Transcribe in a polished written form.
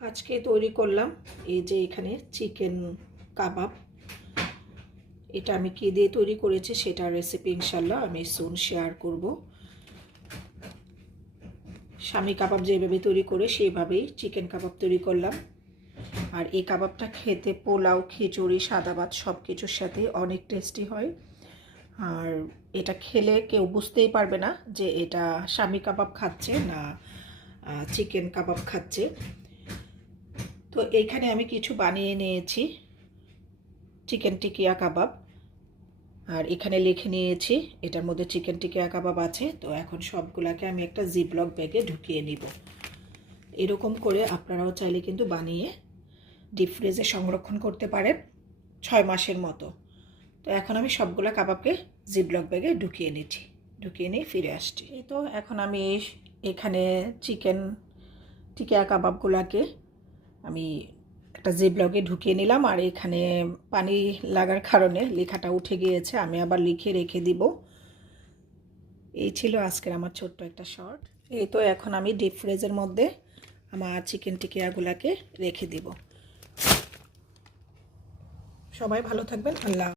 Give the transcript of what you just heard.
আজকে তৈরি করলাম এই যে এখানে চিকেন কাবাব। এটা আমি কি দিয়ে তৈরি করেছি সেটার রেসিপি ইনশাল্লাহ আমি সুন শেয়ার করব। শামি কাবাব যেভাবে তৈরি করে সেইভাবেই চিকেন কাবাব তৈরি করলাম। আর এই কাবাবটা খেতে পোলাও, খিচুড়ি, সাদা ভাত সব কিছুর সাথে অনেক টেস্টি হয়। আর এটা খেলে কেউ বুঝতেই পারবে না যে এটা শামি কাবাব খাচ্ছে না চিকেন কাবাব খাচ্ছে। তো এইখানে আমি কিছু বানিয়ে নিয়েছি চিকেন টিকিয়া কাবাব, আর এখানে লিখে নিয়েছি এটার মধ্যে চিকেন টিকিয়া কাবাব আছে। তো এখন সবগুলোকে আমি একটা জিপলক ব্যাগে ঢুকিয়ে নিব। এরকম করে আপনারাও চাইলে কিন্তু বানিয়ে ডিপ ফ্রিজে সংরক্ষণ করতে পারেন 6 মাসের মতো। তো এখন আমি সবগুলা কাবাবকে জিপলক ব্যাগে ঢুকিয়ে নিচ্ছি, ঢুকিয়ে নিয়ে ফিরে আসছি। এই তো এখন আমি এখানে চিকেন টিকিয়া কাবাবগুলোকে আমি একটা জিপলকে ঢুকিয়ে নিলাম। আর এখানে পানি লাগার কারণে লেখাটা উঠে গিয়েছে, আমি আবার লিখে রেখে দিব। এই ছিল আজকের আমার ছোট্ট একটা শর্ট। এই তো এখন আমি ডিপ ফ্রিজের মধ্যে আমার চিকেন টিকিয়াগুলোকে রেখে দিব। সবাই ভালো থাকবেন। আল্লাহ।